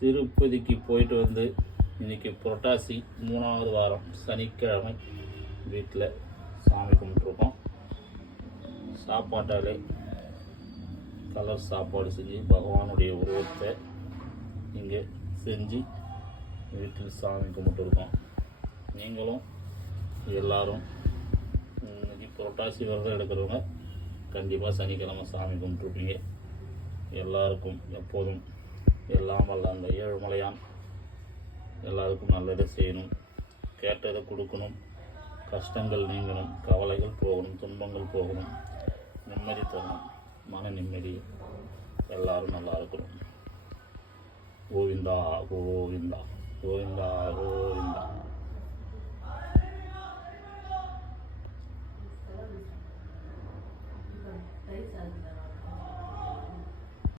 திருப்பதிக்கு போயிட்டு வந்து இன்றைக்கி புரட்டாசி 3வது வாரம் சனிக்கிழமை வீட்டில் சாமி கும்பிட்ருக்கோம். சாப்பாட்டாலே கலர் சாப்பாடு செஞ்சு பகவானுடைய உருவத்தை இங்கே செஞ்சு வீட்டில் சாமி கும்பிட்டுருக்கோம். நீங்களும் எல்லோரும் இன்றைக்கி புரட்டாசி விரதம் எடுக்கிறவங்க கண்டிப்பாக சனிக்கிழமை சாமி கும்பிட்ருப்பீங்க. எல்லாருக்கும் எப்போதும் எல்லாம் வல்ல அந்த ஏழுமலையான் எல்லாருக்கும் நல்லதை செய்யணும், கேட்டதை கொடுக்கணும், கஷ்டங்கள் நீங்கணும், கவலைகள் போகணும், துன்பங்கள் போகணும், நிம்மதி தரணும், மன நிம்மதி, எல்லாரும் நல்லா இருக்கணும். கோவிந்தா கோவிந்தா கோவிந்தா கோவிந்தா.